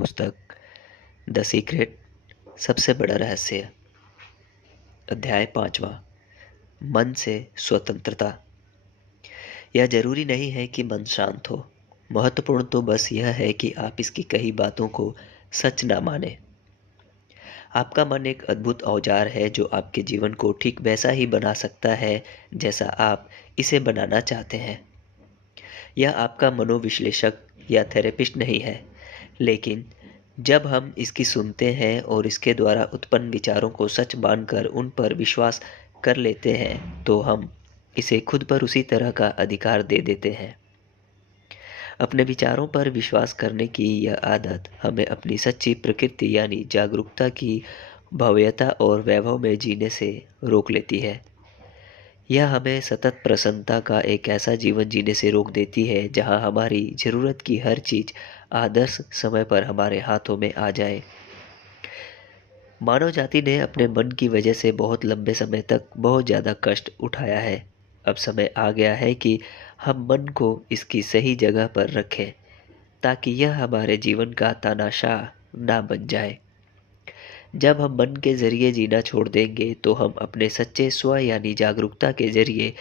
पुस्तक the secret, सबसे बड़ा रहस्य, अध्याय 5वां, मन से स्वतंत्रता। यह जरूरी नहीं है कि मन शांत हो। महत्वपूर्ण तो बस यह है कि आप इसकी कही बातों को सच ना माने। आपका मन एक अद्भुत औजार है जो आपके जीवन को ठीक वैसा ही बना सकता है जैसा आप इसे बनाना चाहते हैं। यह आपका मनोविश्लेषक या थेरेपिस्ट नहीं है, लेकिन जब हम इसकी सुनते हैं और इसके द्वारा उत्पन्न विचारों को सच मानकर उन पर विश्वास कर लेते हैं, तो हम इसे खुद पर उसी तरह का अधिकार दे देते हैं। अपने विचारों पर विश्वास करने की यह आदत हमें अपनी सच्ची प्रकृति यानी जागरूकता की भव्यता और वैभव में जीने से रोक लेती है। यह हमें सतत प्रसन्नता का एक ऐसा जीवन जीने से रोक देती है जहां हमारी ज़रूरत की हर चीज़ आदर्श समय पर हमारे हाथों में आ जाए। मानव जाति ने अपने मन की वजह से बहुत लंबे समय तक बहुत ज़्यादा कष्ट उठाया है। अब समय आ गया है कि हम मन को इसकी सही जगह पर रखें, ताकि यह हमारे जीवन का तानाशाह ना बन जाए। जब हम मन के जरिए जीना छोड़ देंगे तो हम अपने सच्चे स्व यानी जागरूकता के जरिए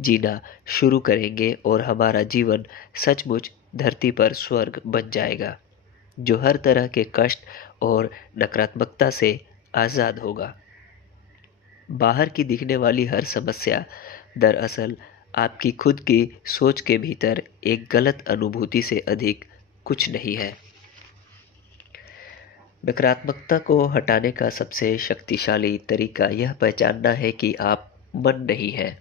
जीना शुरू करेंगे और हमारा जीवन सचमुच धरती पर स्वर्ग बन जाएगा, जो हर तरह के कष्ट और नकारात्मकता से आज़ाद होगा। बाहर की दिखने वाली हर समस्या दरअसल आपकी खुद की सोच के भीतर एक गलत अनुभूति से अधिक कुछ नहीं है। नकारात्मकता को हटाने का सबसे शक्तिशाली तरीका यह पहचानना है कि आप मन नहीं हैं।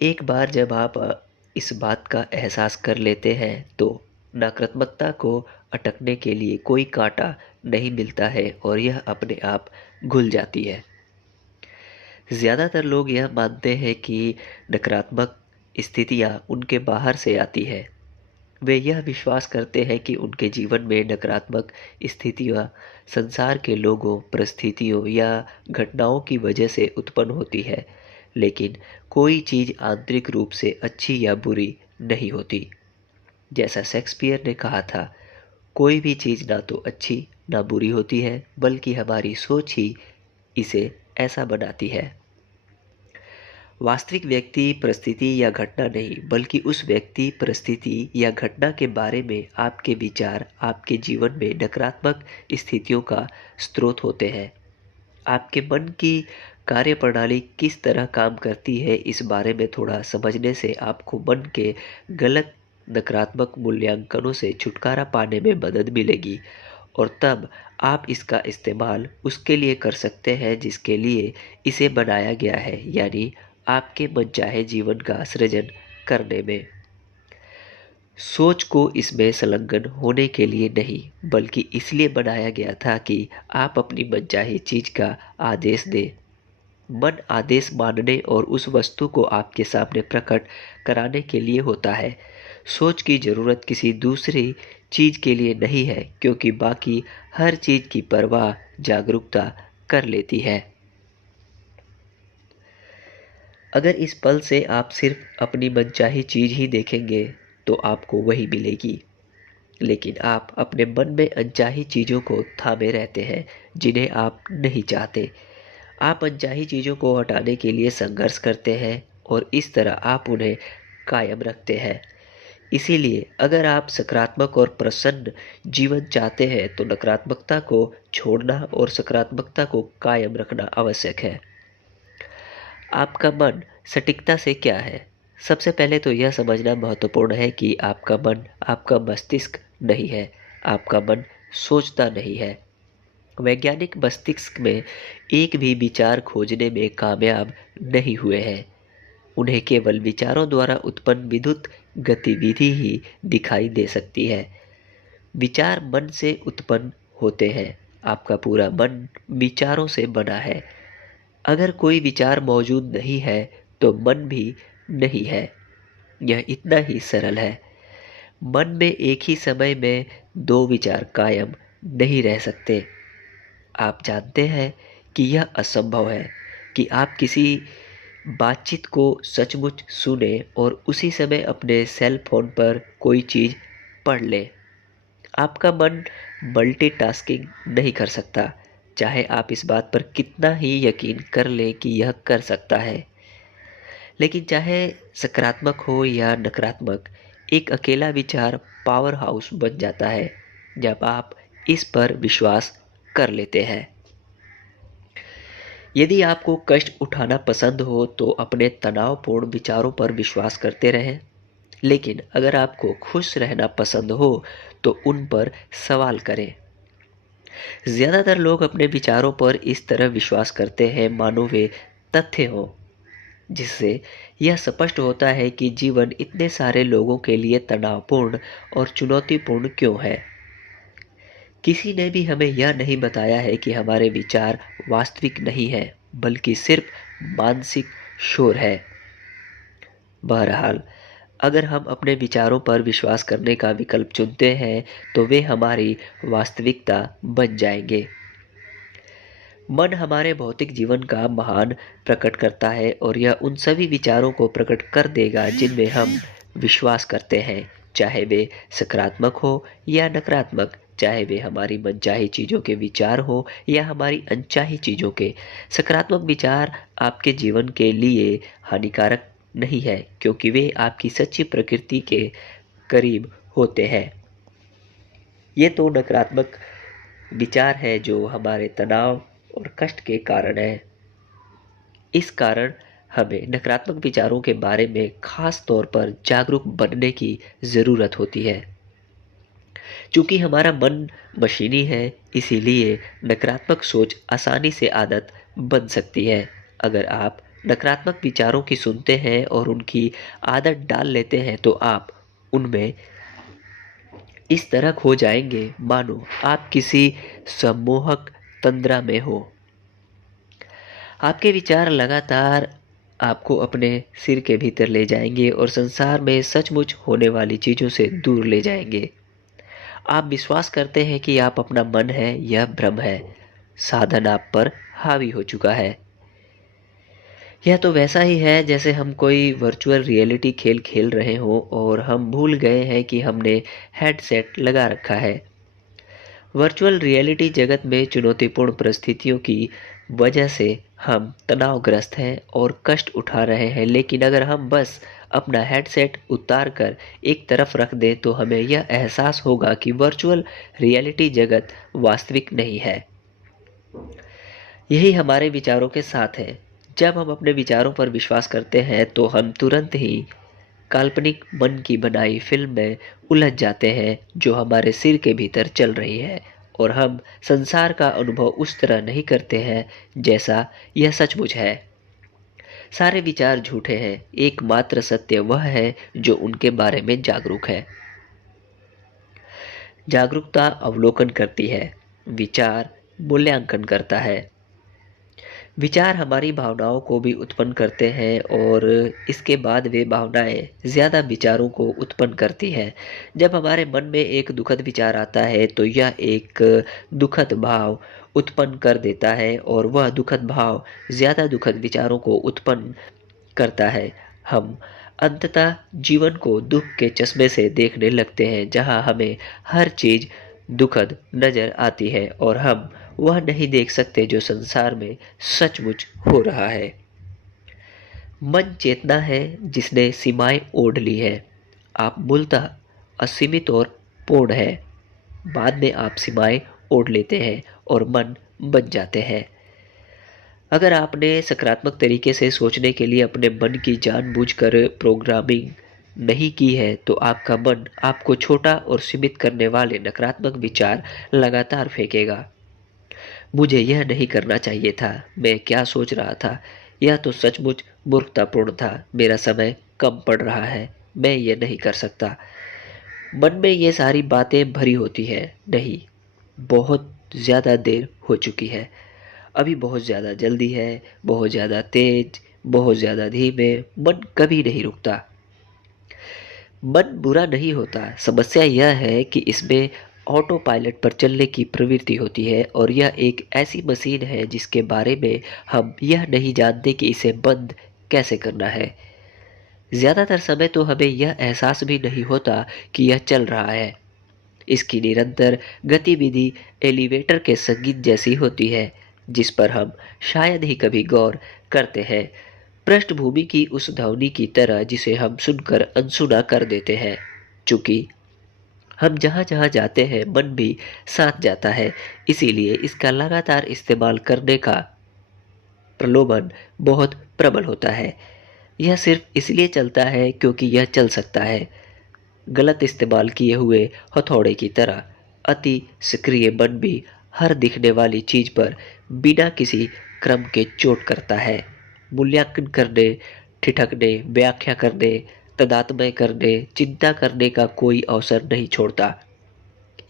एक बार जब आप इस बात का एहसास कर लेते हैं तो नकारात्मकता को अटकने के लिए कोई कांटा नहीं मिलता है और यह अपने आप घुल जाती है। ज़्यादातर लोग यह मानते हैं कि नकारात्मक स्थितियाँ उनके बाहर से आती है। वे यह विश्वास करते हैं कि उनके जीवन में नकारात्मक स्थितियाँ संसार के लोगों, परिस्थितियों या घटनाओं की वजह से उत्पन्न होती है, लेकिन कोई चीज़ आंतरिक रूप से अच्छी या बुरी नहीं होती। जैसा शेक्सपियर ने कहा था, कोई भी चीज़ ना तो अच्छी ना बुरी होती है, बल्कि हमारी सोच ही इसे ऐसा बनाती है। वास्तविक व्यक्ति, परिस्थिति या घटना नहीं, बल्कि उस व्यक्ति, परिस्थिति या घटना के बारे में आपके विचार आपके जीवन में नकारात्मक स्थितियों का स्रोत होते हैं। आपके मन की कार्यप्रणाली किस तरह काम करती है, इस बारे में थोड़ा समझने से आपको मन के गलत नकारात्मक मूल्यांकनों से छुटकारा पाने में मदद मिलेगी और तब आप इसका इस्तेमाल उसके लिए कर सकते हैं जिसके लिए इसे बनाया गया है, यानी आपके मनचाहे जीवन का सृजन करने में। सोच को इसमें संलग्न होने के लिए नहीं, बल्कि इसलिए बनाया गया था कि आप अपनी मनचाही चीज का आदेश दें। मन आदेश मानने और उस वस्तु को आपके सामने प्रकट कराने के लिए होता है। सोच की जरूरत किसी दूसरी चीज के लिए नहीं है, क्योंकि बाकी हर चीज की परवाह जागरूकता कर लेती है। अगर इस पल से आप सिर्फ अपनी मनचाही चीज ही देखेंगे तो आपको वही मिलेगी, लेकिन आप अपने मन में अनचाही चीज़ों को थामे रहते हैं जिन्हें आप नहीं चाहते। आप अनचाही चीज़ों को हटाने के लिए संघर्ष करते हैं और इस तरह आप उन्हें कायम रखते हैं। इसीलिए अगर आप सकारात्मक और प्रसन्न जीवन चाहते हैं तो नकारात्मकता को छोड़ना और सकारात्मकता को कायम रखना आवश्यक है। आपका मन सटीकता से क्या है? सबसे पहले तो यह समझना महत्वपूर्ण है कि आपका मन आपका मस्तिष्क नहीं है। आपका मन सोचता नहीं है। वैज्ञानिक मस्तिष्क में एक भी विचार खोजने में कामयाब नहीं हुए हैं। उन्हें केवल विचारों द्वारा उत्पन्न विद्युत गतिविधि ही दिखाई दे सकती है। विचार मन से उत्पन्न होते हैं। आपका पूरा मन विचारों से बना है। अगर कोई विचार मौजूद नहीं है तो मन भी नहीं है। यह इतना ही सरल है। मन में एक ही समय में दो विचार कायम नहीं रह सकते। आप जानते हैं कि यह असंभव है कि आप किसी बातचीत को सचमुच सुने और उसी समय अपने सेल फोन पर कोई चीज़ पढ़ लें। आपका मन मल्टीटास्किंग नहीं कर सकता, चाहे आप इस बात पर कितना ही यकीन कर लें कि यह कर सकता है। लेकिन चाहे सकारात्मक हो या नकारात्मक, एक अकेला विचार पावर हाउस बन जाता है जब आप इस पर विश्वास कर लेते हैं। यदि आपको कष्ट उठाना पसंद हो तो अपने तनावपूर्ण विचारों पर विश्वास करते रहें, लेकिन अगर आपको खुश रहना पसंद हो तो उन पर सवाल करें। ज़्यादातर लोग अपने विचारों पर इस तरह विश्वास करते हैं मानो वे तथ्य हों, जिससे यह स्पष्ट होता है कि जीवन इतने सारे लोगों के लिए तनावपूर्ण और चुनौतीपूर्ण क्यों है। किसी ने भी हमें यह नहीं बताया है कि हमारे विचार वास्तविक नहीं हैं, बल्कि सिर्फ मानसिक शोर है। बहरहाल, अगर हम अपने विचारों पर विश्वास करने का विकल्प चुनते हैं, तो वे हमारी वास्तविकता बन जाएंगे। मन हमारे भौतिक जीवन का महान प्रकट करता है और यह उन सभी विचारों को प्रकट कर देगा जिनमें हम विश्वास करते हैं, चाहे वे सकारात्मक हो या नकारात्मक, चाहे वे हमारी मनचाही चीज़ों के विचार हो या हमारी अनचाही चीज़ों के। सकारात्मक विचार आपके जीवन के लिए हानिकारक नहीं है, क्योंकि वे आपकी सच्ची प्रकृति के करीब होते हैं। ये तो नकारात्मक विचार है जो हमारे तनाव और कष्ट के कारण है। इस कारण हमें नकारात्मक विचारों के बारे में खास तौर पर जागरूक बनने की ज़रूरत होती है। चूंकि हमारा मन मशीनी है, इसीलिए नकारात्मक सोच आसानी से आदत बन सकती है। अगर आप नकारात्मक विचारों की सुनते हैं और उनकी आदत डाल लेते हैं तो आप उनमें इस तरह खो जाएंगे मानो आप किसी सम्मोहक तंद्रा में हो। आपके विचार लगातार आपको अपने सिर के भीतर ले जाएंगे और संसार में सचमुच होने वाली चीज़ों से दूर ले जाएंगे। आप विश्वास करते हैं कि आप अपना मन है, यह भ्रम है। साधन आप पर हावी हो चुका है। यह तो वैसा ही है जैसे हम कोई वर्चुअल रियलिटी खेल खेल रहे हों और हम भूल गए हैं कि हमने हेडसेट लगा रखा है। वर्चुअल रियलिटी जगत में चुनौतीपूर्ण परिस्थितियों की वजह से हम तनावग्रस्त हैं और कष्ट उठा रहे हैं, लेकिन अगर हम बस अपना हेडसेट उतार कर एक तरफ रख दें तो हमें यह एहसास होगा कि वर्चुअल रियलिटी जगत वास्तविक नहीं है। यही हमारे विचारों के साथ है। जब हम अपने विचारों पर विश्वास करते हैं तो हम तुरंत ही काल्पनिक मन की बनाई फिल्म में उलझ जाते हैं जो हमारे सिर के भीतर चल रही है, और हम संसार का अनुभव उस तरह नहीं करते हैं जैसा यह सचमुच है। सारे विचार झूठे हैं, एकमात्र सत्य वह है जो उनके बारे में जागरूक है। जागरूकता अवलोकन करती है, विचार मूल्यांकन करता है। विचार हमारी भावनाओं को भी उत्पन्न करते हैं और इसके बाद वे भावनाएं ज़्यादा विचारों को उत्पन्न करती हैं। जब हमारे मन में एक दुखद विचार आता है तो यह एक दुखद भाव उत्पन्न कर देता है और वह दुखद भाव ज़्यादा दुखद विचारों को उत्पन्न करता है। हम अंततः जीवन को दुख के चश्मे से देखने लगते हैं, जहां हमें हर चीज़ दुखद नज़र आती है और हम वह नहीं देख सकते जो संसार में सचमुच हो रहा है। मन चेतना है जिसने सीमाएं ओढ़ ली है। आप मूलतः असीमित और पूर्ण है। बाद में आप सीमाएं ओढ़ लेते हैं और मन बन जाते हैं। अगर आपने सकारात्मक तरीके से सोचने के लिए अपने मन की जानबूझकर प्रोग्रामिंग नहीं की है तो आपका मन आपको छोटा और सीमित करने वाले नकारात्मक विचार लगातार फेंकेगा। मुझे यह नहीं करना चाहिए था, मैं क्या सोच रहा था, यह तो सचमुच मूर्खतापूर्ण था, मेरा समय कम पड़ रहा है, मैं ये नहीं कर सकता। मन में ये सारी बातें भरी होती हैं। नहीं, बहुत ज़्यादा देर हो चुकी है, अभी बहुत ज़्यादा जल्दी है, बहुत ज़्यादा तेज, बहुत ज़्यादा धीमे। मन कभी नहीं रुकता। मन बुरा नहीं होता, समस्या यह है कि इसमें ऑटो पायलट पर चलने की प्रवृत्ति होती है और यह एक ऐसी मशीन है जिसके बारे में हम यह नहीं जानते कि इसे बंद कैसे करना है। ज़्यादातर समय तो हमें यह एहसास भी नहीं होता कि यह चल रहा है। इसकी निरंतर गतिविधि एलिवेटर के संगीत जैसी होती है, जिस पर हम शायद ही कभी गौर करते हैं, पृष्ठभूमि की उस ध्वनि की तरह जिसे हम सुनकर अनसुना कर देते हैं। चूंकि हम जहाँ जहाँ जाते हैं मन भी साथ जाता है, इसीलिए इसका लगातार इस्तेमाल करने का प्रलोभन बहुत प्रबल होता है। यह सिर्फ इसलिए चलता है क्योंकि यह चल सकता है। गलत इस्तेमाल किए हुए हथौड़े की तरह अति सक्रिय मन भी हर दिखने वाली चीज पर बिना किसी क्रम के चोट करता है। मूल्यांकन करने, ठिठकने, व्याख्या करने, तदात्म्य करने, चिंता करने का कोई अवसर नहीं छोड़ता,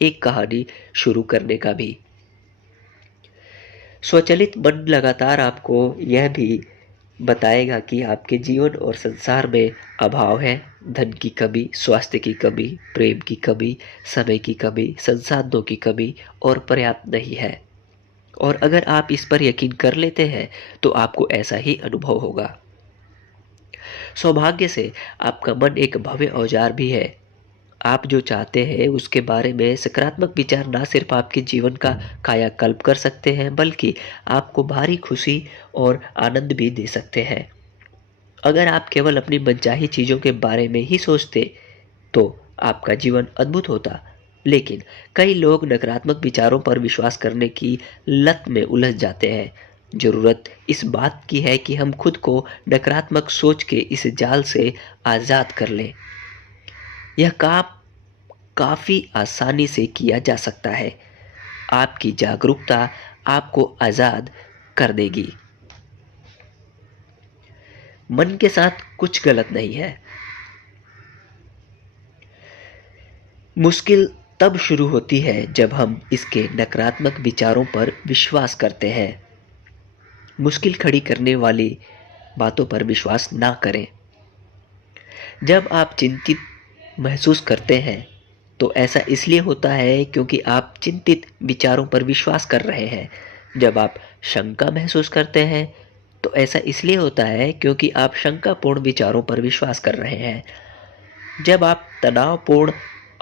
एक कहानी शुरू करने का भी। स्वचालित मन लगातार आपको यह भी बताएगा कि आपके जीवन और संसार में अभाव है, धन की कमी, स्वास्थ्य की कमी, प्रेम की कमी, समय की कमी, संसाधनों की कमी और पर्याप्त नहीं है। और अगर आप इस पर यकीन कर लेते हैं तो आपको ऐसा ही अनुभव होगा। सौभाग्य से आपका मन एक भव्य औजार भी है। आप जो चाहते हैं उसके बारे में सकारात्मक विचार ना सिर्फ आपके जीवन का कायाकल्प कर सकते हैं, बल्कि आपको भारी खुशी और आनंद भी दे सकते हैं। अगर आप केवल अपनी मनचाही चीज़ों के बारे में ही सोचते तो आपका जीवन अद्भुत होता। लेकिन कई लोग नकारात्मक विचारों पर विश्वास करने की लत में उलझ जाते हैं। ज़रूरत इस बात की है कि हम खुद को नकारात्मक सोच के इस जाल से आज़ाद कर लें। यह काम काफ़ी आसानी से किया जा सकता है। आपकी जागरूकता आपको आज़ाद कर देगी। मन के साथ कुछ गलत नहीं है। मुश्किल तब शुरू होती है जब हम इसके नकारात्मक विचारों पर विश्वास करते हैं। मुश्किल खड़ी करने वाली बातों पर विश्वास ना करें। जब आप चिंतित महसूस करते हैं तो ऐसा इसलिए होता है क्योंकि आप चिंतित विचारों पर विश्वास कर रहे हैं। जब आप शंका महसूस करते हैं तो ऐसा इसलिए होता है क्योंकि आप शंकापूर्ण विचारों पर विश्वास कर रहे हैं। जब आप तनावपूर्ण,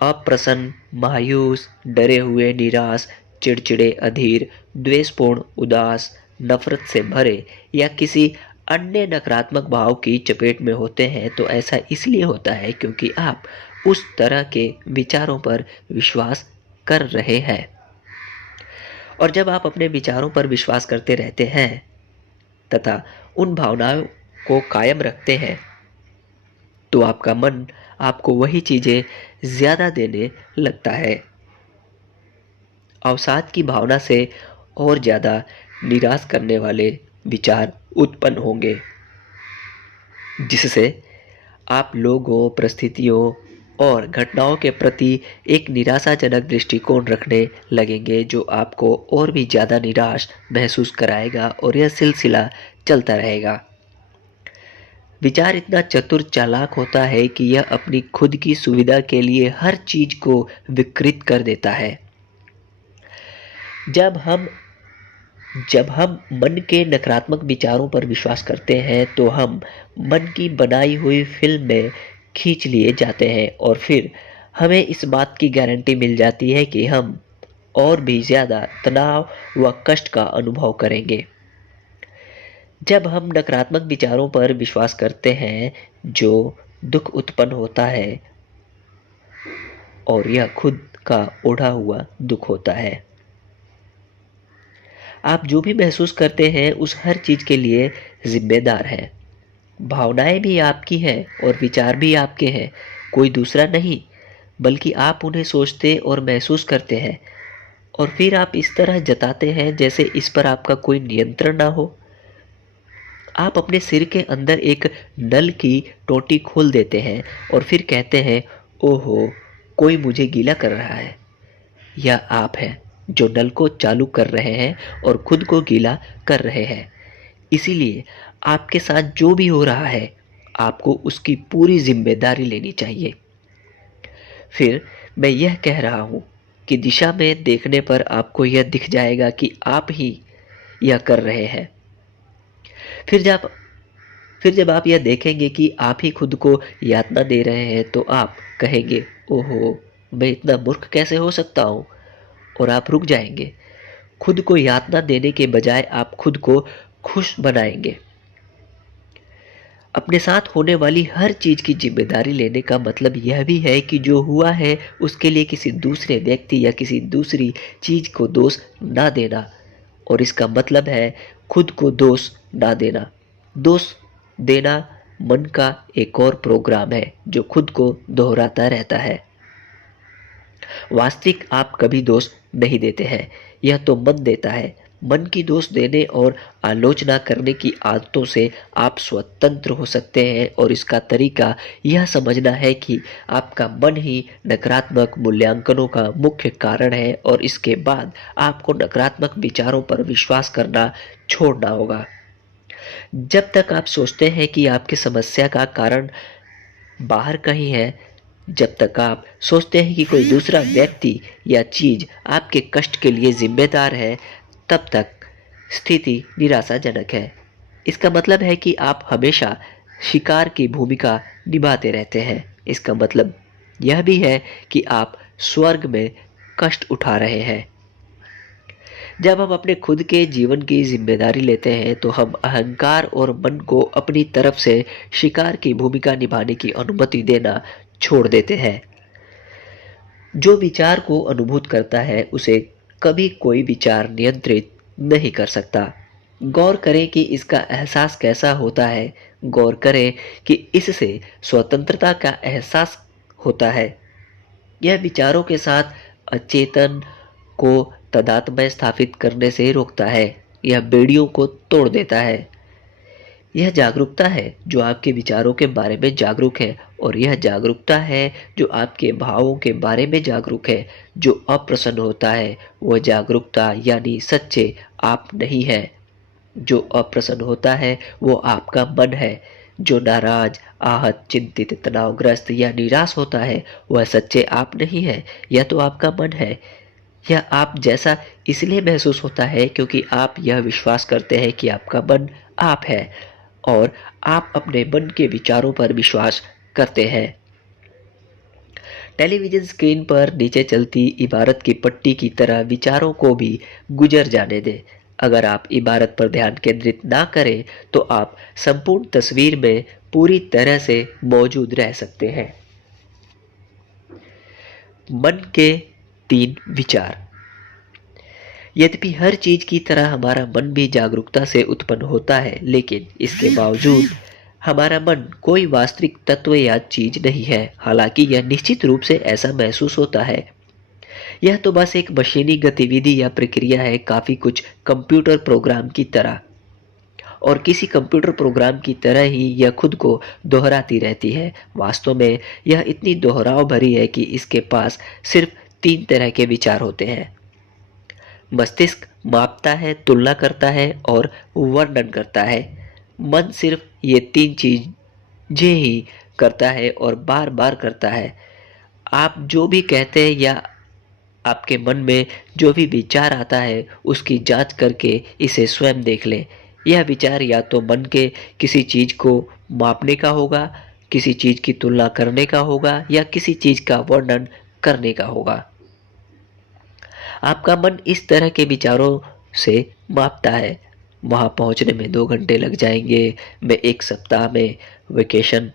अप्रसन्न, मायूस, डरे हुए, निराश, चिड़चिड़े, अधीर, द्वेषपूर्ण, उदास, नफरत से भरे या किसी अन्य नकारात्मक भाव की चपेट में होते हैं तो ऐसा इसलिए होता है क्योंकि आप उस तरह के विचारों पर विश्वास कर रहे हैं। और जब आप अपने विचारों पर विश्वास करते रहते हैं तथा उन भावनाओं को कायम रखते हैं तो आपका मन आपको वही चीजें ज्यादा देने लगता है। अवसाद की भावना से और ज्यादा निराश करने वाले विचार उत्पन्न होंगे, जिससे आप लोगों, परिस्थितियों और घटनाओं के प्रति एक निराशाजनक दृष्टिकोण रखने लगेंगे, जो आपको और भी ज़्यादा निराश महसूस कराएगा और यह सिलसिला चलता रहेगा। विचार इतना चतुर चालाक होता है कि यह अपनी खुद की सुविधा के लिए हर चीज को विकृत कर देता है। जब हम जब हम मन के नकारात्मक विचारों पर विश्वास करते हैं तो हम मन की बनाई हुई फिल्म में खींच लिए जाते हैं और फिर हमें इस बात की गारंटी मिल जाती है कि हम और भी ज़्यादा तनाव व कष्ट का अनुभव करेंगे। जब हम नकारात्मक विचारों पर विश्वास करते हैं जो दुख उत्पन्न होता है और यह खुद का ओढ़ा हुआ दुख होता है। आप जो भी महसूस करते हैं उस हर चीज के लिए जिम्मेदार हैं। भावनाएं भी आपकी हैं और विचार भी आपके हैं, कोई दूसरा नहीं, बल्कि आप उन्हें सोचते और महसूस करते हैं और फिर आप इस तरह जताते हैं जैसे इस पर आपका कोई नियंत्रण ना हो। आप अपने सिर के अंदर एक नल की टोटी खोल देते हैं और फिर कहते हैं, ओहो, कोई मुझे गीला कर रहा है। यह आप हैं जो नल को चालू कर रहे हैं और खुद को गीला कर रहे हैं। इसीलिए आपके साथ जो भी हो रहा है आपको उसकी पूरी जिम्मेदारी लेनी चाहिए। फिर मैं यह कह रहा हूं कि दिशा में देखने पर आपको यह दिख जाएगा कि आप ही यह कर रहे हैं। फिर जब फिर जब आप यह देखेंगे कि आप ही खुद को यातना दे रहे हैं तो आप कहेंगे, ओहो, मैं इतना मूर्ख कैसे हो सकता हूँ, और आप रुक जाएंगे। खुद को यातना देने के बजाय आप खुद को खुश बनाएंगे। अपने साथ होने वाली हर चीज की जिम्मेदारी लेने का मतलब यह भी है कि जो हुआ है उसके लिए किसी दूसरे व्यक्ति या किसी दूसरी चीज को दोष ना देना, और इसका मतलब है खुद को दोष ना देना। दोष देना मन का एक और प्रोग्राम है जो खुद को दोहराता रहता है। वास्तविक आप कभी दोष नहीं देते हैं, यह तो मन देता है। मन की दोष देने और आलोचना करने की आदतों से आप स्वतंत्र हो सकते हैं, और इसका तरीका यह समझना है कि आपका मन ही नकारात्मक मूल्यांकनों का मुख्य कारण है, और इसके बाद आपको नकारात्मक विचारों पर विश्वास करना छोड़ना होगा। जब तक आप सोचते हैं कि आपकी समस्या का कारण बाहर कहीं है, जब तक आप सोचते हैं कि कोई दूसरा व्यक्ति या चीज आपके कष्ट के लिए जिम्मेदार है, तब तक स्थिति निराशाजनक है। इसका मतलब है कि आप हमेशा शिकार की भूमिका निभाते रहते हैं। इसका मतलब यह भी है कि आप स्वर्ग में कष्ट उठा रहे हैं। जब हम अपने खुद के जीवन की जिम्मेदारी लेते हैं तो हम अहंकार और मन को अपनी तरफ से शिकार की भूमिका निभाने की अनुमति देना छोड़ देते हैं। जो विचार को अनुभूत करता है उसे कभी कोई विचार नियंत्रित नहीं कर सकता। गौर करें कि इसका एहसास कैसा होता है। गौर करें कि इससे स्वतंत्रता का एहसास होता है। यह विचारों के साथ अचेतन को तादात्म्य स्थापित करने से रोकता है। यह बेड़ियों को तोड़ देता है। यह जागरूकता है जो आपके विचारों के बारे में जागरूक है, और यह जागरूकता है जो आपके भावों के बारे में जागरूक है। जो अप्रसन्न होता है वह जागरूकता यानी सच्चे आप नहीं है। जो अप्रसन्न होता है वो आपका मन है। जो नाराज, आहत, चिंतित, तनावग्रस्त या निराश होता है वह सच्चे आप नहीं है, यह तो आपका मन है। यह आप जैसा इसलिए महसूस होता है क्योंकि आप यह विश्वास करते हैं कि आपका मन आप है, और आप अपने मन के विचारों पर विश्वास करते हैं। टेलीविजन स्क्रीन पर नीचे चलती इबारत की पट्टी की तरह विचारों को भी गुजर जाने दें। अगर आप इबारत पर ध्यान केंद्रित ना करें तो आप संपूर्ण तस्वीर में पूरी तरह से मौजूद रह सकते हैं। मन के 3 विचार। यद्यपि हर चीज की तरह हमारा मन भी जागरूकता से उत्पन्न होता है, लेकिन इसके बावजूद हमारा मन कोई वास्तविक तत्व या चीज नहीं है। हालांकि यह निश्चित रूप से ऐसा महसूस होता है। यह तो बस एक मशीनी गतिविधि या प्रक्रिया है, काफी कुछ कंप्यूटर प्रोग्राम की तरह, और किसी कंप्यूटर प्रोग्राम की तरह ही यह खुद को दोहराती रहती है। वास्तव में यह इतनी दोहराव भरी है कि इसके पास सिर्फ 3 तरह के विचार होते हैं। मस्तिष्क मापता है, तुलना करता है और वर्णन करता है। मन सिर्फ ये 3 चीजें ही करता है और बार बार करता है। आप जो भी कहते हैं या आपके मन में जो भी विचार आता है उसकी जांच करके इसे स्वयं देख लें। यह विचार या तो मन के किसी चीज को मापने का होगा, किसी चीज की तुलना करने का होगा, या किसी चीज का वर्णन करने का होगा। आपका मन इस तरह के विचारों से मापता है। वहां पहुंचने में 2 घंटे लग जाएंगे। मैं 1 सप्ताह में वेकेशन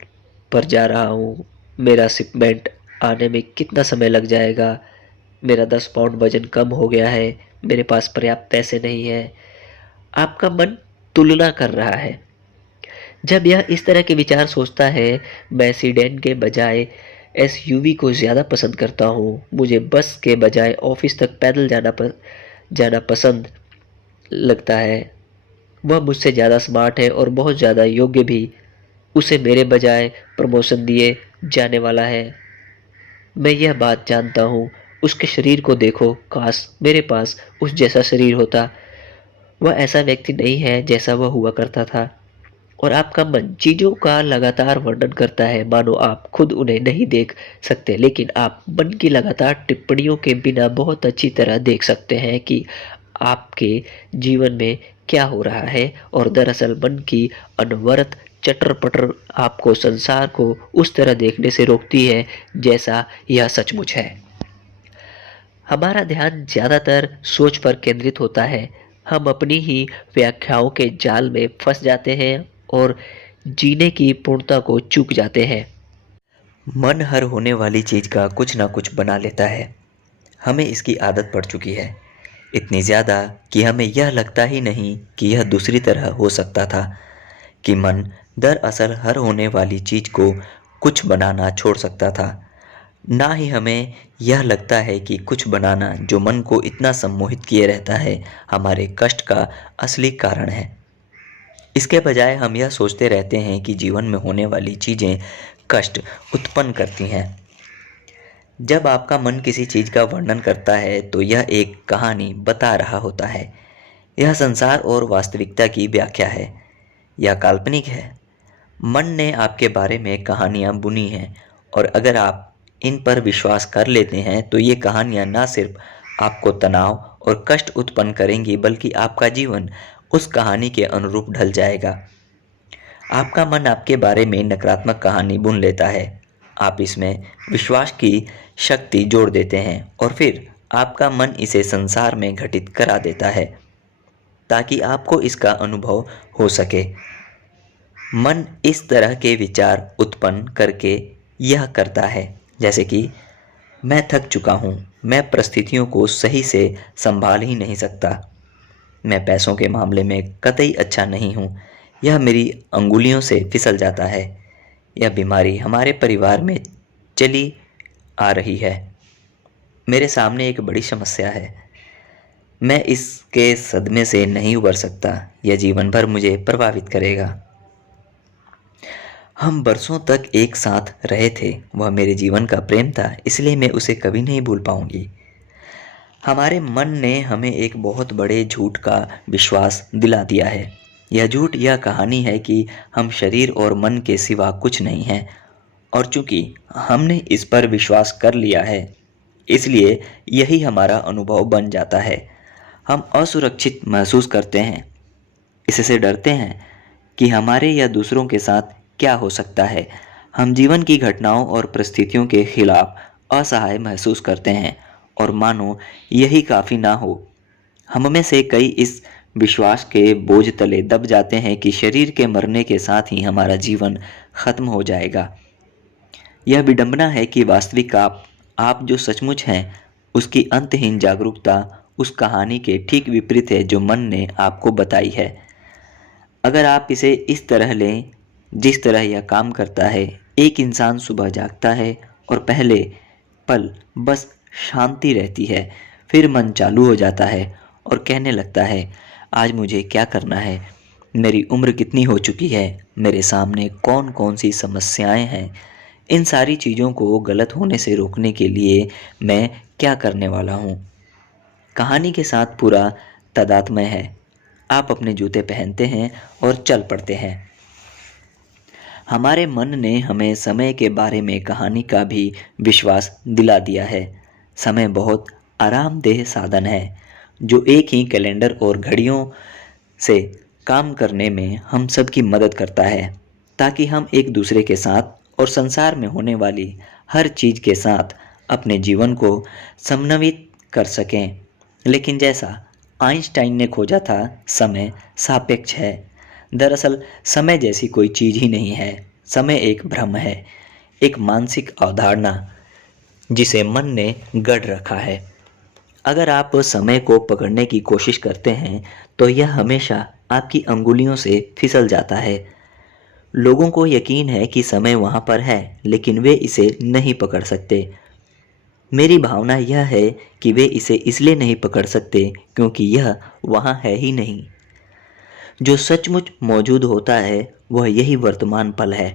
पर जा रहा हूँ। मेरा शिपमेंट आने में कितना समय लग जाएगा। मेरा 10 पाउंड वजन कम हो गया है। मेरे पास पर्याप्त पैसे नहीं है। आपका मन तुलना कर रहा है। जब यह इस तरह के विचार सोचता है, मैं सीडेन के बजाय एसयूवी को ज़्यादा पसंद करता हूँ, मुझे बस के बजाय ऑफिस तक पैदल जाना पसंद लगता है, वह मुझसे ज़्यादा स्मार्ट है और बहुत ज़्यादा योग्य भी, उसे मेरे बजाय प्रमोशन दिए जाने वाला है। मैं यह बात जानता हूँ। उसके शरीर को देखो, काश मेरे पास उस जैसा शरीर होता। वह ऐसा व्यक्ति नहीं है जैसा वह हुआ करता था। और आपका मन चीजों का लगातार वर्णन करता है, मानो आप खुद उन्हें नहीं देख सकते, लेकिन आप मन की लगातार टिप्पणियों के बिना बहुत अच्छी तरह देख सकते हैं कि आपके जीवन में क्या हो रहा है। और दरअसल मन की अनवरत चटर पटर आपको संसार को उस तरह देखने से रोकती है जैसा यह सचमुच है। हमारा ध्यान ज़्यादातर सोच पर केंद्रित होता है। हम अपनी ही व्याख्याओं के जाल में फंस जाते हैं और जीने की पूर्णता को चूक जाते हैं। मन हर होने वाली चीज़ का कुछ ना कुछ बना लेता है। हमें इसकी आदत पड़ चुकी है, इतनी ज़्यादा कि हमें यह लगता ही नहीं कि यह दूसरी तरह हो सकता था, कि मन दरअसल हर होने वाली चीज़ को कुछ बनाना छोड़ सकता था। ना ही हमें यह लगता है कि कुछ बनाना जो मन को इतना सम्मोहित किए रहता है, हमारे कष्ट का असली कारण है। इसके बजाय हम यह सोचते रहते हैं कि जीवन में होने वाली चीज़ें कष्ट उत्पन्न करती हैं। जब आपका मन किसी चीज़ का वर्णन करता है तो यह एक कहानी बता रहा होता है। यह संसार और वास्तविकता की व्याख्या है। यह काल्पनिक है। मन ने आपके बारे में कहानियाँ बुनी हैं और अगर आप इन पर विश्वास कर लेते हैं तो ये कहानियाँ न सिर्फ आपको तनाव और कष्ट उत्पन्न करेंगी बल्कि आपका जीवन उस कहानी के अनुरूप ढल जाएगा। आपका मन आपके बारे में नकारात्मक कहानी बुन लेता है। आप इसमें विश्वास की शक्ति जोड़ देते हैं और फिर आपका मन इसे संसार में घटित करा देता है ताकि आपको इसका अनुभव हो सके। मन इस तरह के विचार उत्पन्न करके यह करता है, जैसे कि मैं थक चुका हूँ, मैं परिस्थितियों को सही से संभाल ही नहीं सकता, मैं पैसों के मामले में कतई अच्छा नहीं हूँ, यह मेरी अंगुलियों से फिसल जाता है, यह बीमारी हमारे परिवार में चली आ रही है, मेरे सामने एक बड़ी समस्या है, मैं इसके सदमे से नहीं उबर सकता, यह जीवन भर मुझे प्रभावित करेगा। हम बरसों तक एक साथ रहे थे, वह मेरे जीवन का प्रेम था, इसलिए मैं उसे कभी नहीं भूल पाऊंगी। हमारे मन ने हमें एक बहुत बड़े झूठ का विश्वास दिला दिया है। यह झूठ यह कहानी है कि हम शरीर और मन के सिवा कुछ नहीं हैं और चूंकि हमने इस पर विश्वास कर लिया है, इसलिए यही हमारा अनुभव बन जाता है। हम असुरक्षित महसूस करते हैं, इससे डरते हैं कि हमारे या दूसरों के साथ क्या हो सकता है। हम जीवन की घटनाओं और परिस्थितियों के खिलाफ असहाय महसूस करते हैं और मानो यही काफ़ी ना हो, हम में से कई इस विश्वास के बोझ तले दब जाते हैं कि शरीर के मरने के साथ ही हमारा जीवन खत्म हो जाएगा। यह विडंबना है कि वास्तविक आप जो सचमुच हैं, उसकी अंतहीन जागरूकता उस कहानी के ठीक विपरीत है जो मन ने आपको बताई है। अगर आप इसे इस तरह लें, जिस तरह यह काम करता है, एक इंसान सुबह जागता है और पहले पल बस शांति रहती है, फिर मन चालू हो जाता है और कहने लगता है, आज मुझे क्या करना है, मेरी उम्र कितनी हो चुकी है, मेरे सामने कौन कौन सी समस्याएं हैं, इन सारी चीज़ों को गलत होने से रोकने के लिए मैं क्या करने वाला हूँ। कहानी के साथ पूरा तादात्म्य है। आप अपने जूते पहनते हैं और चल पड़ते हैं। हमारे मन ने हमें समय के बारे में कहानी का भी विश्वास दिला दिया है। समय बहुत आरामदेह साधन है जो एक ही कैलेंडर और घड़ियों से काम करने में हम सब की मदद करता है ताकि हम एक दूसरे के साथ और संसार में होने वाली हर चीज़ के साथ अपने जीवन को समन्वित कर सकें। लेकिन जैसा आइंस्टाइन ने खोजा था, समय सापेक्ष है। दरअसल समय जैसी कोई चीज़ ही नहीं है। समय एक भ्रम है, एक मानसिक अवधारणा जिसे मन ने गढ़ रखा है। अगर आप समय को पकड़ने की कोशिश करते हैं तो यह हमेशा आपकी अंगुलियों से फिसल जाता है। लोगों को यकीन है कि समय वहाँ पर है, लेकिन वे इसे नहीं पकड़ सकते। मेरी भावना यह है कि वे इसे इसलिए नहीं पकड़ सकते क्योंकि यह वहाँ है ही नहीं। जो सचमुच मौजूद होता है वह यही वर्तमान पल है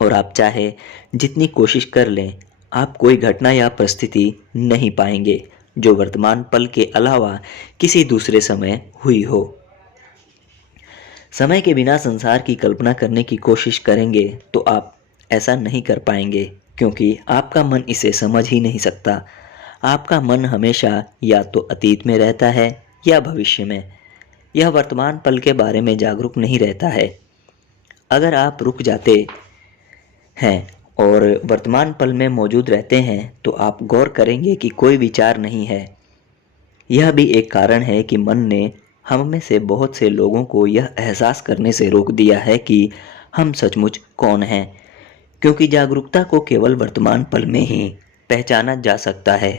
और आप चाहे जितनी कोशिश कर लें, आप कोई घटना या परिस्थिति नहीं पाएंगे जो वर्तमान पल के अलावा किसी दूसरे समय हुई हो। समय के बिना संसार की कल्पना करने की कोशिश करेंगे तो आप ऐसा नहीं कर पाएंगे क्योंकि आपका मन इसे समझ ही नहीं सकता। आपका मन हमेशा या तो अतीत में रहता है या भविष्य में। यह वर्तमान पल के बारे में जागरूक नहीं रहता है। अगर आप रुक जाते हैं और वर्तमान पल में मौजूद रहते हैं तो आप गौर करेंगे कि कोई विचार नहीं है। यह भी एक कारण है कि मन ने हम में से बहुत से लोगों को यह एहसास करने से रोक दिया है कि हम सचमुच कौन हैं, क्योंकि जागरूकता को केवल वर्तमान पल में ही पहचाना जा सकता है।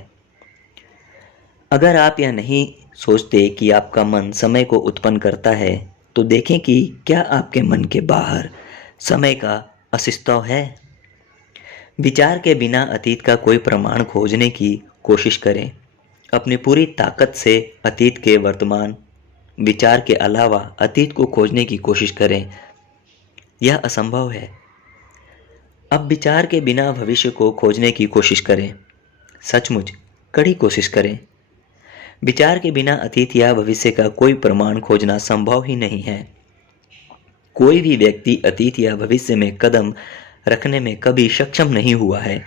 अगर आप यह नहीं सोचते कि आपका मन समय को उत्पन्न करता है, तो देखें कि क्या आपके मन के बाहर समय का अस्तित्व है। विचार के बिना अतीत का कोई प्रमाण खोजने की कोशिश करें। अपनी पूरी ताकत से अतीत के वर्तमान विचार के अलावा अतीत को खोजने की कोशिश करें। यह असंभव है। अब विचार के बिना भविष्य को खोजने की कोशिश करें। सचमुच कड़ी कोशिश करें। विचार के बिना अतीत या भविष्य का कोई प्रमाण खोजना संभव ही नहीं है। कोई भी व्यक्ति अतीत या भविष्य में कदम रखने में कभी सक्षम नहीं हुआ है।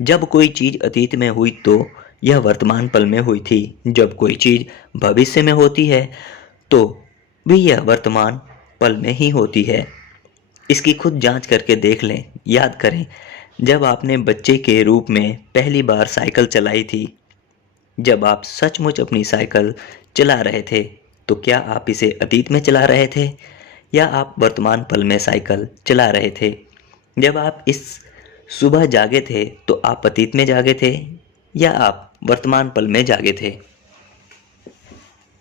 जब कोई चीज अतीत में हुई तो यह वर्तमान पल में हुई थी। जब कोई चीज भविष्य में होती है तो भी यह वर्तमान पल में ही होती है। इसकी खुद जांच करके देख लें। याद करें, जब आपने बच्चे के रूप में पहली बार साइकिल चलाई थी, जब आप सचमुच अपनी साइकिल चला रहे थे, तो क्या आप इसे अतीत में चला रहे थे या आप वर्तमान पल में साइकिल चला रहे थे? जब आप इस सुबह जागे थे तो आप अतीत में जागे थे या आप वर्तमान पल में जागे थे?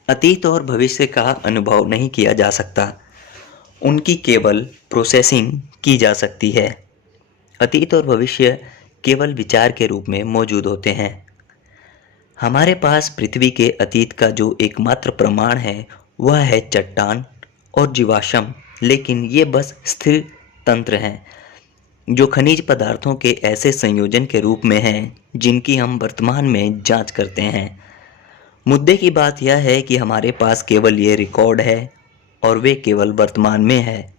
अतीत और भविष्य का अनुभव नहीं किया जा सकता, उनकी केवल प्रोसेसिंग की जा सकती है। अतीत और भविष्य केवल विचार के रूप में मौजूद होते हैं। हमारे पास पृथ्वी के अतीत का जो एकमात्र प्रमाण है वह है चट्टान और जीवाश्म, लेकिन ये बस स्थिर तंत्र हैं जो खनिज पदार्थों के ऐसे संयोजन के रूप में हैं जिनकी हम वर्तमान में जांच करते हैं। मुद्दे की बात यह है कि हमारे पास केवल ये रिकॉर्ड है और वे केवल वर्तमान में है।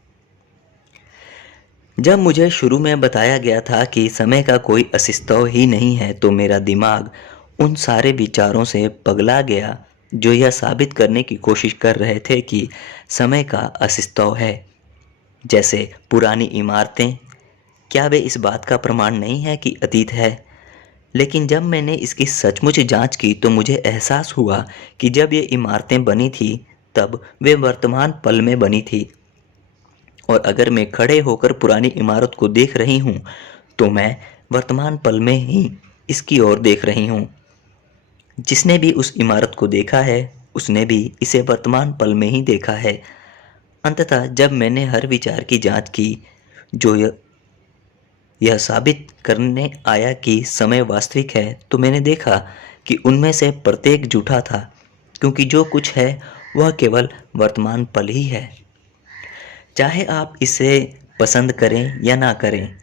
जब मुझे शुरू में बताया गया था कि समय का कोई अस्तित्व ही नहीं है, तो मेरा दिमाग उन सारे विचारों से पगला गया जो यह साबित करने की कोशिश कर रहे थे कि समय का अस्तित्व है। जैसे पुरानी इमारतें, क्या वे इस बात का प्रमाण नहीं है कि अतीत है? लेकिन जब मैंने इसकी सचमुच जांच की तो मुझे एहसास हुआ कि जब ये इमारतें बनी थी तब वे वर्तमान पल में बनी थी। और अगर मैं खड़े होकर पुरानी इमारत को देख रही हूँ तो मैं वर्तमान पल में ही इसकी ओर देख रही हूँ। जिसने भी उस इमारत को देखा है उसने भी इसे वर्तमान पल में ही देखा है। अंततः जब मैंने हर विचार की जांच की जो यह साबित करने आया कि समय वास्तविक है, तो मैंने देखा कि उनमें से प्रत्येक झूठा था, क्योंकि जो कुछ है वह केवल वर्तमान पल ही है। चाहे आप इसे पसंद करें या ना करें,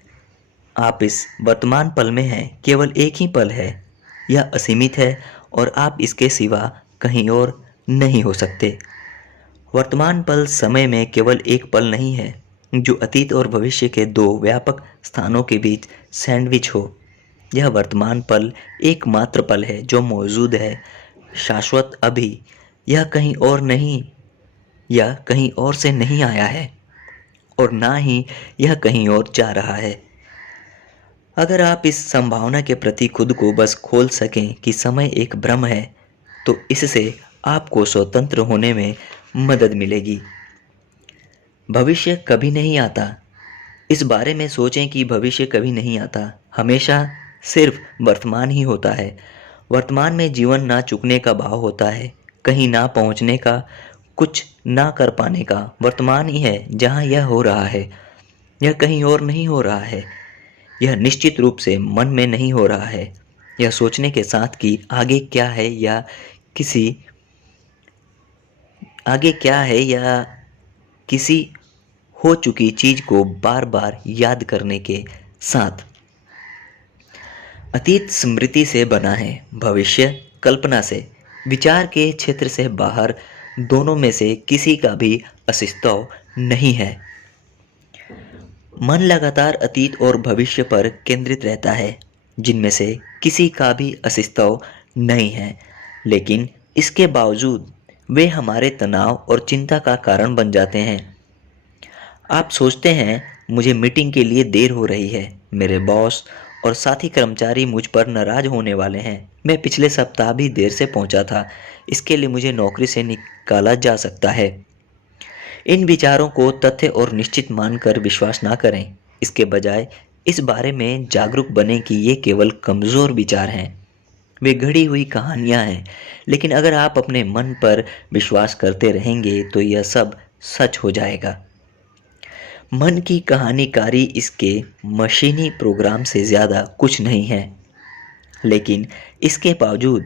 आप इस वर्तमान पल में हैं। केवल एक ही पल है, यह असीमित है और आप इसके सिवा कहीं और नहीं हो सकते। वर्तमान पल समय में केवल एक पल नहीं है जो अतीत और भविष्य के दो व्यापक स्थानों के बीच सैंडविच हो। यह वर्तमान पल एकमात्र पल है जो मौजूद है, शाश्वत अभी। यह कहीं और नहीं, यह कहीं और से नहीं आया है और ना ही यह कहीं और जा रहा है। अगर आप इस संभावना के प्रति खुद को बस खोल सकें कि समय एक भ्रम है, तो इससे आपको स्वतंत्र होने में मदद मिलेगी। भविष्य कभी नहीं आता। इस बारे में सोचें कि भविष्य कभी नहीं आता, हमेशा सिर्फ वर्तमान ही होता है। वर्तमान में जीवन ना चुकने का भाव होता है, कहीं ना पहुंचने का, कुछ ना कर पाने का। वर्तमान ही है जहां यह हो रहा है, यह कहीं और नहीं हो रहा है। यह निश्चित रूप से मन में नहीं हो रहा है। यह सोचने के साथ कि आगे क्या है या किसी हो चुकी चीज को बार बार याद करने के साथ। अतीत स्मृति से बना है, भविष्य कल्पना से। विचार के क्षेत्र से बाहर दोनों में से किसी का भी अस्तित्व नहीं है। मन लगातार अतीत और भविष्य पर केंद्रित रहता है, जिनमें से किसी का भी अस्तित्व नहीं है, लेकिन इसके बावजूद वे हमारे तनाव और चिंता का कारण बन जाते हैं। आप सोचते हैं मुझे मीटिंग के लिए देर हो रही है, मेरे बॉस और साथी कर्मचारी मुझ पर नाराज होने वाले हैं, मैं पिछले सप्ताह भी देर से पहुंचा था, इसके लिए मुझे नौकरी से निकाला जा सकता है। इन विचारों को तथ्य और निश्चित मानकर विश्वास ना करें। इसके बजाय इस बारे में जागरूक बने कि ये केवल कमज़ोर विचार हैं, वे घड़ी हुई कहानियां हैं। लेकिन अगर आप अपने मन पर विश्वास करते रहेंगे तो यह सब सच हो जाएगा। मन की कहानीकारी इसके मशीनी प्रोग्राम से ज़्यादा कुछ नहीं है, लेकिन इसके बावजूद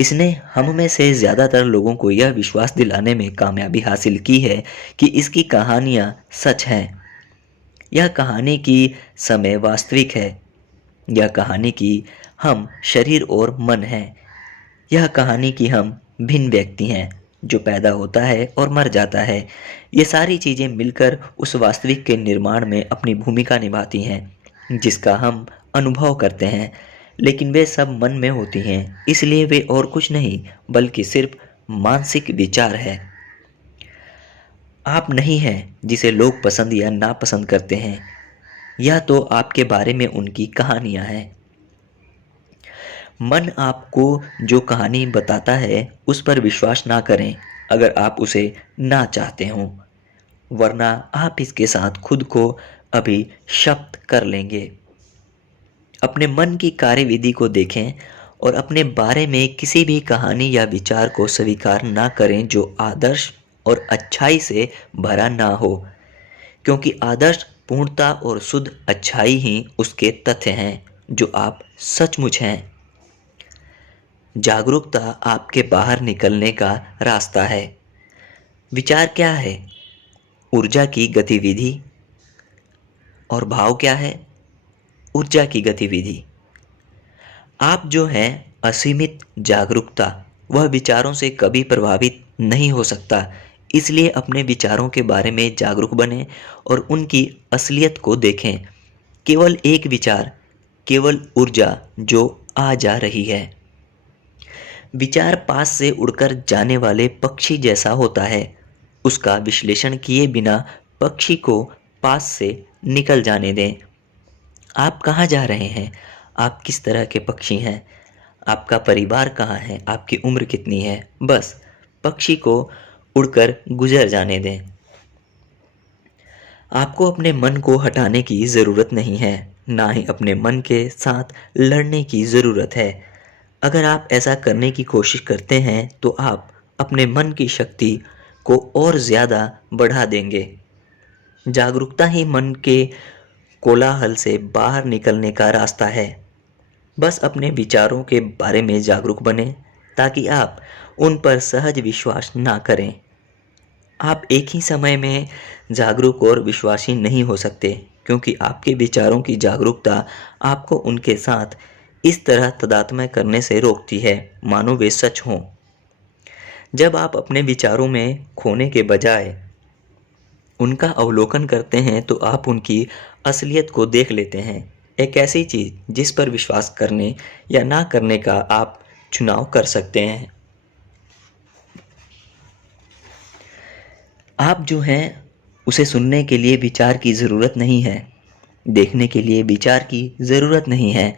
इसने हम में से ज़्यादातर लोगों को यह विश्वास दिलाने में कामयाबी हासिल की है कि इसकी कहानियाँ सच हैं। यह कहानी की समय वास्तविक है। यह कहानी की हम शरीर और मन हैं। यह कहानी की हम भिन्न व्यक्ति हैं जो पैदा होता है और मर जाता है। ये सारी चीज़ें मिलकर उस वास्तविक के निर्माण में अपनी भूमिका निभाती हैं जिसका हम अनुभव करते हैं, लेकिन वे सब मन में होती हैं, इसलिए वे और कुछ नहीं बल्कि सिर्फ मानसिक विचार है। आप नहीं हैं जिसे लोग पसंद या नापसंद करते हैं, यह तो आपके बारे में उनकी कहानियाँ हैं। मन आपको जो कहानी बताता है उस पर विश्वास ना करें अगर आप उसे ना चाहते हों, वरना आप इसके साथ खुद को अभिशप्त कर लेंगे। अपने मन की कार्यविधि को देखें और अपने बारे में किसी भी कहानी या विचार को स्वीकार ना करें जो आदर्श और अच्छाई से भरा ना हो, क्योंकि आदर्श पूर्णता और शुद्ध अच्छाई ही उसके तथ्य हैं जो आप सचमुच हैं। जागरूकता आपके बाहर निकलने का रास्ता है। विचार क्या है? ऊर्जा की गतिविधि। और भाव क्या है? ऊर्जा की गतिविधि। आप जो हैं असीमित जागरूकता, वह विचारों से कभी प्रभावित नहीं हो सकता। इसलिए अपने विचारों के बारे में जागरूक बनें और उनकी असलियत को देखें। केवल एक विचार, केवल ऊर्जा जो आ जा रही है। विचार पास से उड़कर जाने वाले पक्षी जैसा होता है। उसका विश्लेषण किए बिना पक्षी को पास से निकल जाने दें। आप कहाँ जा रहे हैं? आप किस तरह के पक्षी हैं? आपका परिवार कहाँ है? आपकी उम्र कितनी है? बस पक्षी को उड़कर गुजर जाने दें। आपको अपने मन को हटाने की ज़रूरत नहीं है, ना ही अपने मन के साथ लड़ने की ज़रूरत है। अगर आप ऐसा करने की कोशिश करते हैं तो आप अपने मन की शक्ति को और ज़्यादा बढ़ा देंगे। जागरूकता ही मन के कोलाहल से बाहर निकलने का रास्ता है। बस अपने विचारों के बारे में जागरूक बनें ताकि आप उन पर सहज विश्वास ना करें। आप एक ही समय में जागरूक और विश्वासी नहीं हो सकते, क्योंकि आपके विचारों की जागरूकता आपको उनके साथ इस तरह तादात्म्य करने से रोकती है मानो वे सच हों। जब आप अपने विचारों में खोने के बजाय उनका अवलोकन करते हैं तो आप उनकी असलियत को देख लेते हैं। एक ऐसी चीज़ जिस पर विश्वास करने या ना करने का आप चुनाव कर सकते हैं। आप जो हैं उसे सुनने के लिए विचार की ज़रूरत नहीं है, देखने के लिए विचार की ज़रूरत नहीं है,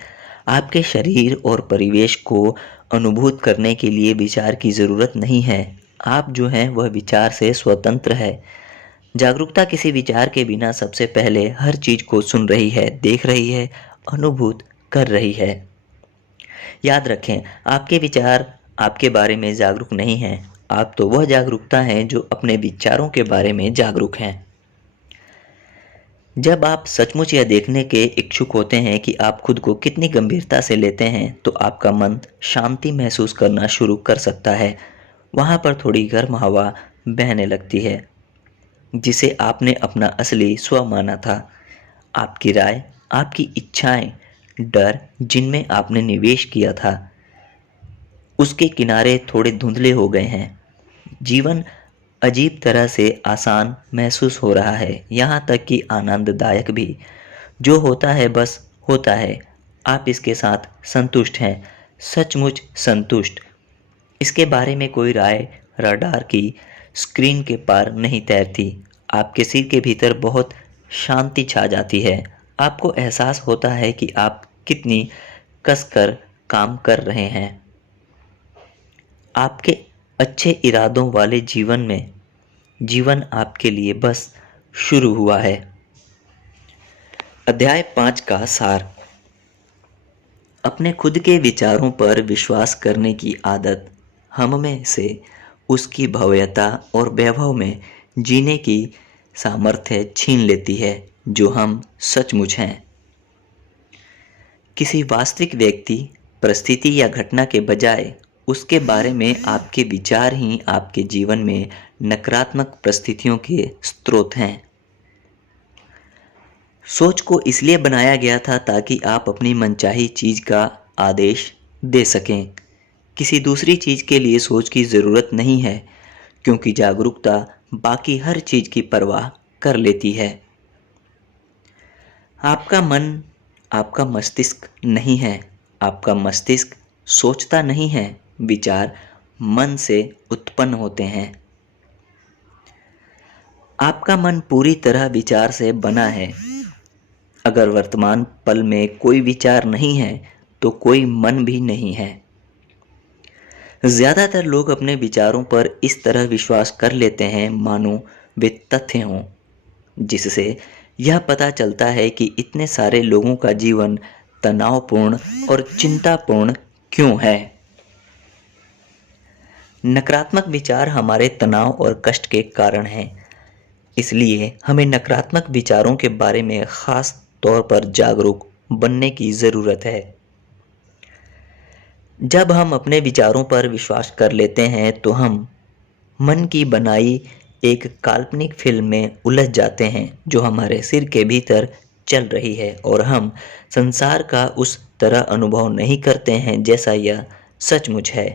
आपके शरीर और परिवेश को अनुभूत करने के लिए विचार की ज़रूरत नहीं है। आप जो हैं वह विचार से स्वतंत्र है। जागरूकता किसी विचार के बिना सबसे पहले हर चीज़ को सुन रही है, देख रही है, अनुभूत कर रही है। याद रखें, आपके विचार आपके बारे में जागरूक नहीं हैं। आप तो वह जागरूकता हैं जो अपने विचारों के बारे में जागरूक हैं। जब आप सचमुच यह देखने के इच्छुक होते हैं कि आप खुद को कितनी गंभीरता से लेते हैं तो आपका मन शांति महसूस करना शुरू कर सकता है। वहाँ पर थोड़ी गर्म हवा बहने लगती है जिसे आपने अपना असली स्व माना था। आपकी राय, आपकी इच्छाएं, डर जिनमें आपने निवेश किया था, उसके किनारे थोड़े धुंधले हो गए हैं। जीवन अजीब तरह से आसान महसूस हो रहा है, यहाँ तक कि आनंददायक भी। जो होता है बस होता है। आप इसके साथ संतुष्ट हैं, सचमुच संतुष्ट। इसके बारे में कोई राय रडार की स्क्रीन के पार नहीं तैरती। आपके सिर के भीतर बहुत शांति छा जाती है। आपको एहसास होता है कि आप कितनी कसकर काम कर रहे हैं। आपके अच्छे इरादों वाले जीवन आपके लिए बस शुरू हुआ है। अध्याय 5 का सार। अपने खुद के विचारों पर विश्वास करने की आदत हम में से उसकी भव्यता और वैभव में जीने की सामर्थ्य छीन लेती है जो हम सचमुच हैं। किसी वास्तविक व्यक्ति, परिस्थिति या घटना के बजाय उसके बारे में आपके विचार ही आपके जीवन में नकारात्मक परिस्थितियों के स्रोत हैं। सोच को इसलिए बनाया गया था ताकि आप अपनी मनचाही चीज का आदेश दे सकें। किसी दूसरी चीज के लिए सोच की जरूरत नहीं है, क्योंकि जागरूकता बाकी हर चीज की परवाह कर लेती है। आपका मन आपका मस्तिष्क नहीं है। आपका मस्तिष्क सोचता नहीं है। विचार मन से उत्पन्न होते हैं। आपका मन पूरी तरह विचार से बना है। अगर वर्तमान पल में कोई विचार नहीं है तो कोई मन भी नहीं है। ज्यादातर लोग अपने विचारों पर इस तरह विश्वास कर लेते हैं मानो वे तथ्य हों, जिससे यह पता चलता है कि इतने सारे लोगों का जीवन तनावपूर्ण और चिंतापूर्ण क्यों है। नकारात्मक विचार हमारे तनाव और कष्ट के कारण हैं। इसलिए हमें नकारात्मक विचारों के बारे में खास तौर पर जागरूक बनने की जरूरत है। जब हम अपने विचारों पर विश्वास कर लेते हैं तो हम मन की बनाई एक काल्पनिक फिल्म में उलझ जाते हैं जो हमारे सिर के भीतर चल रही है, और हम संसार का उस तरह अनुभव नहीं करते हैं जैसा यह सचमुच है।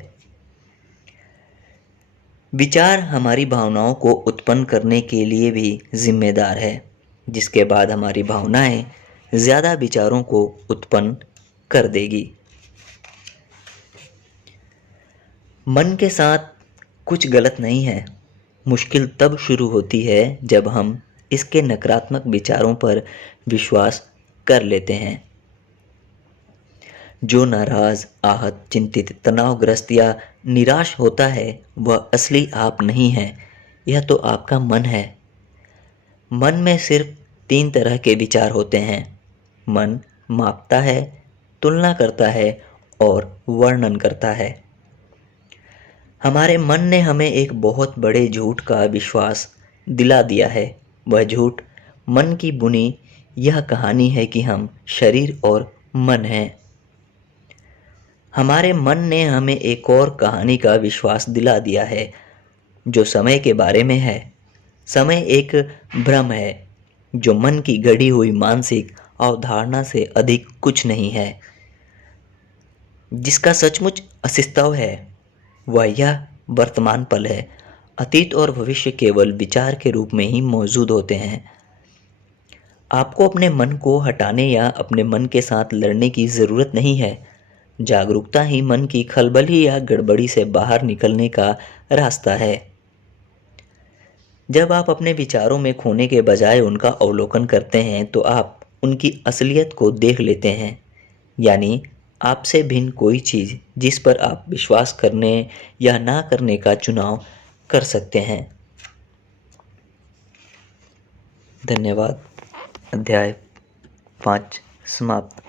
विचार हमारी भावनाओं को उत्पन्न करने के लिए भी जिम्मेदार है, जिसके बाद हमारी भावनाएं ज्यादा विचारों को उत्पन्न कर देगी। मन के साथ कुछ गलत नहीं है। मुश्किल तब शुरू होती है जब हम इसके नकारात्मक विचारों पर विश्वास कर लेते हैं। जो नाराज, आहत, चिंतित, तनावग्रस्त या निराश होता है वह असली आप नहीं है, यह तो आपका मन है। मन में सिर्फ 3 तरह के विचार होते हैं। मन मापता है, तुलना करता है और वर्णन करता है। हमारे मन ने हमें एक बहुत बड़े झूठ का विश्वास दिला दिया है। वह झूठ मन की बुनी यह कहानी है कि हम शरीर और मन हैं। हमारे मन ने हमें एक और कहानी का विश्वास दिला दिया है जो समय के बारे में है। समय एक भ्रम है जो मन की गढ़ी हुई मानसिक अवधारणा से अधिक कुछ नहीं है। जिसका सचमुच अस्तित्व है वह यह वर्तमान पल है। अतीत और भविष्य केवल विचार के रूप में ही मौजूद होते हैं। आपको अपने मन को हटाने या अपने मन के साथ लड़ने की ज़रूरत नहीं है। जागरूकता ही मन की खलबली या गड़बड़ी से बाहर निकलने का रास्ता है। जब आप अपने विचारों में खोने के बजाय उनका अवलोकन करते हैं तो आप उनकी असलियत को देख लेते हैं, यानी आपसे भिन्न कोई चीज़ जिस पर आप विश्वास करने या ना करने का चुनाव कर सकते हैं। धन्यवाद। अध्याय 5 समाप्त।